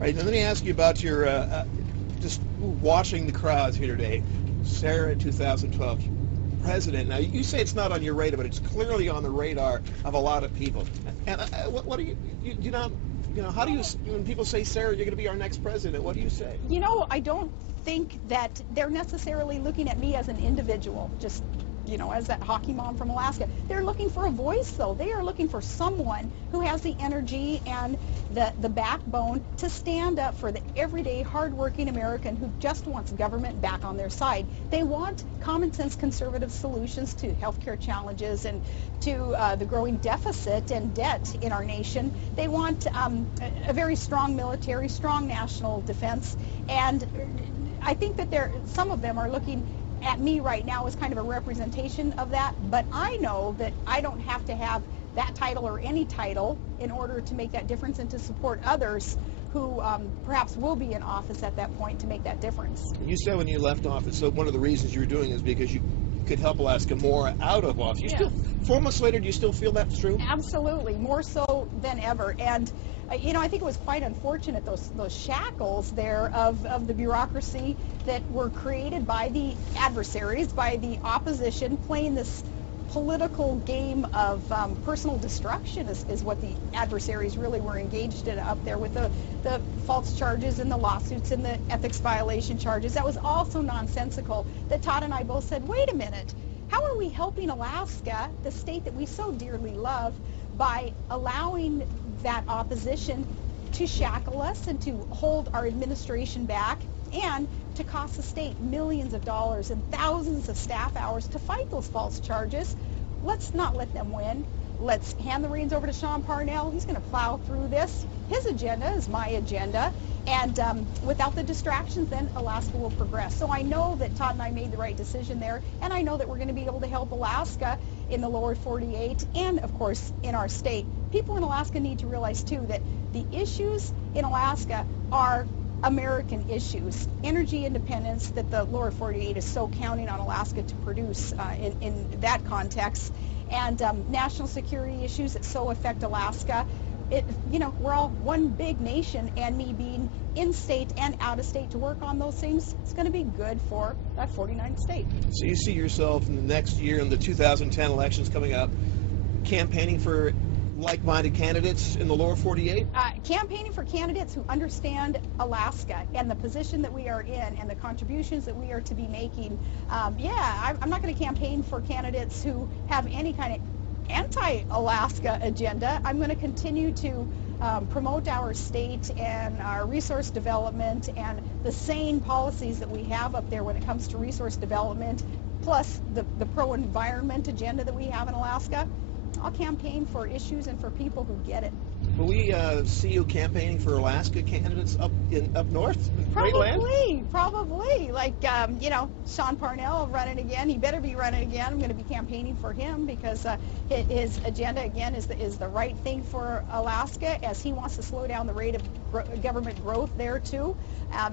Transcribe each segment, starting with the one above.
All right, now let me ask you about your just watching the crowds here today. Sarah, 2012 president. Now you say it's not on your radar, but it's clearly on the radar of a lot of people. And what do you know? How do you, when people say, Sarah, you're going to be our next president, what do you say? I don't think that they're necessarily looking at me as an individual, just, as that hockey mom from Alaska. They're looking for a voice, though. They are looking for someone who has the energy and the backbone to stand up for the everyday, hardworking American who just wants government back on their side. They want common sense conservative solutions to healthcare challenges and to the growing deficit and debt in our nation. They want a very strong military, strong national defense, and I think that some of them are looking at me right now as kind of a representation of that, but I know that I don't have to have that title or any title in order to make that difference and to support others who perhaps will be in office at that point to make that difference. You said when you left office, so one of the reasons you were doing is because you could help Alaska more out of office. Yes. Still, 4 months later, do you still feel that's true? Absolutely, more so than ever. And I think it was quite unfortunate, those shackles there of the bureaucracy that were created by the adversaries, by the opposition, playing this political game of personal destruction is what the adversaries really were engaged in up there with the false charges and the lawsuits and the ethics violation charges. That was also nonsensical that Todd and I both said, wait a minute, how are we helping Alaska, the state that we so dearly love, by allowing that opposition to shackle us and to hold our administration back and to cost the state millions of dollars and thousands of staff hours to fight those false charges? Let's not let them win. Let's hand the reins over to Sean Parnell. He's going to plow through this. His agenda is my agenda, and without the distractions, then Alaska will progress. So I know that Todd and I made the right decision there, and I know that we're going to be able to help Alaska in the lower 48 and, of course, in our state. People in Alaska need to realize, too, that the issues in Alaska are American issues. Energy independence that the lower 48 is so counting on Alaska to produce in that context, and national security issues that so affect Alaska. We're all one big nation, and me being in state and out of state to work on those things, it's going to be good for that 49th state. So you see yourself in the next year, in the 2010 elections coming up, campaigning for like-minded candidates in the lower 48? Campaigning for candidates who understand Alaska and the position that we are in and the contributions that we are to be making. I'm not going to campaign for candidates who have any kind of anti-Alaska agenda. I'm going to continue to promote our state and our resource development and the sane policies that we have up there when it comes to resource development, plus the pro-environment agenda that we have in Alaska. I'll campaign for issues and for people who get it. Will we see you campaigning for Alaska candidates up north? Great land? Probably. Like, Sean Parnell running again. He better be running again. I'm going to be campaigning for him because his agenda, again, is the right thing for Alaska, as he wants to slow down the rate of government growth there, too,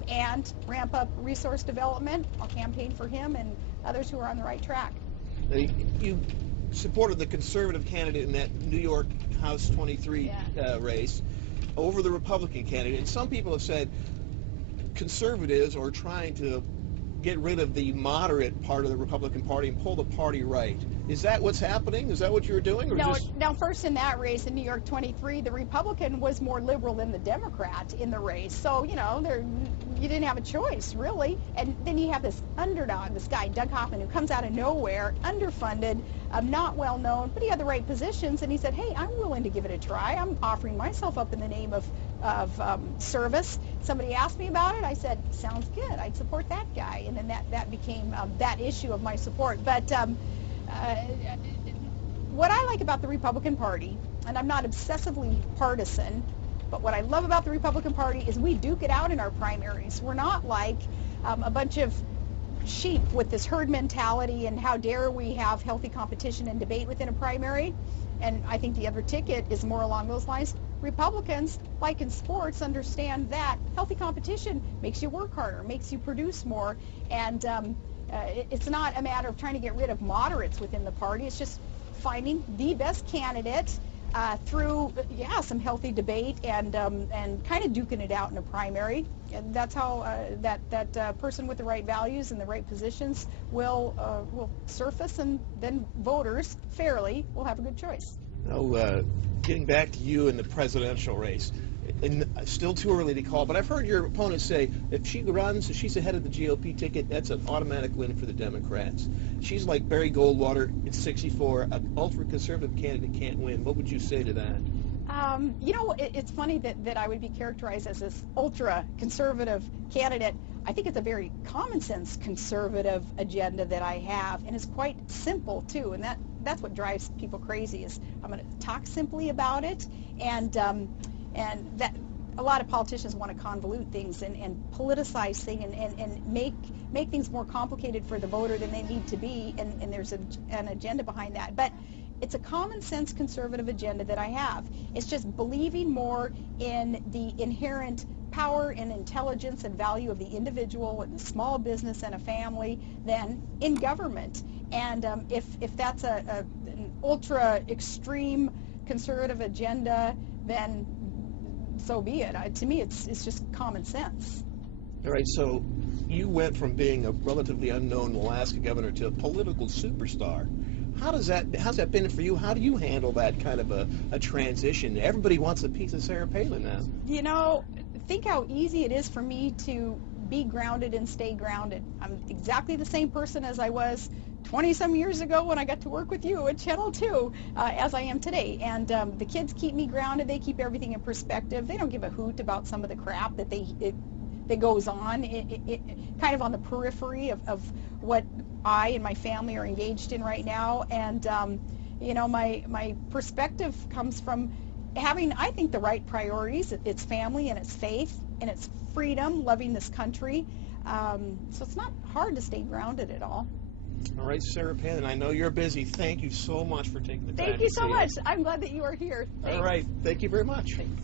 and ramp up resource development. I'll campaign for him and others who are on the right track. You supported the conservative candidate in that New York House 23 race over the Republican candidate. And some people have said conservatives are trying to get rid of the moderate part of the Republican Party and pull the party right. Is that what's happening? Is that what you're doing? Or Now, first in that race in New York 23, the Republican was more liberal than the Democrat in the race. So, you didn't have a choice, really. And then you have this underdog, this guy, Doug Hoffman, who comes out of nowhere, underfunded, not well known, but he had the right positions. And he said, hey, I'm willing to give it a try. I'm offering myself up in the name of service. Somebody asked me about it. I said, sounds good. I'd support that guy. And then that became that issue of my support. But what I like about the Republican Party, and I'm not obsessively partisan, but what I love about the Republican Party is we duke it out in our primaries. We're not like a bunch of sheep with this herd mentality and how dare we have healthy competition and debate within a primary. And I think the other ticket is more along those lines. Republicans, like in sports, understand that healthy competition makes you work harder, makes you produce more, and it's not a matter of trying to get rid of moderates within the party. It's just finding the best candidate through, some healthy debate and kind of duking it out in a primary. And that's how that person with the right values and the right positions will surface, and then voters fairly will have a good choice. Now, getting back to you in the presidential race, and still too early to call, but I've heard your opponent say if she runs, if she's ahead of the GOP ticket, that's an automatic win for the Democrats. She's like Barry Goldwater at 64, an ultra-conservative candidate can't win. What would you say to that? It's funny that I would be characterized as this ultra-conservative candidate. I think it's a very common-sense conservative agenda that I have, and it's quite simple, too, and that's what drives people crazy. Is I'm going to talk simply about it, and that a lot of politicians want to convolute things and politicize things and make things more complicated for the voter than they need to be, and there's an agenda behind that. But it's a common sense conservative agenda that I have. It's just believing more in the inherent power and intelligence and value of the individual and the small business and a family than in government. And if that's an ultra extreme conservative agenda, then so be it. To me, it's just common sense. All right, so you went from being a relatively unknown Alaska governor to a political superstar. How's that been for you? How do you handle that kind of a transition? Everybody wants a piece of Sarah Palin now. Think how easy it is for me to be grounded and stay grounded. I'm exactly the same person as I was 20-some years ago when I got to work with you at Channel 2 as I am today. And the kids keep me grounded. They keep everything in perspective. They don't give a hoot about some of the crap that that goes on, kind of on the periphery of what I and my family are engaged in right now. And, my perspective comes from having, I think, the right priorities. It's family and it's faith and it's freedom, loving this country. So it's not hard to stay grounded at all. All right, Sarah Palin, I know you're busy. Thank you so much for taking the time. Thank you so much. I'm glad that you are here. Thanks. All right. Thank you very much. Thanks.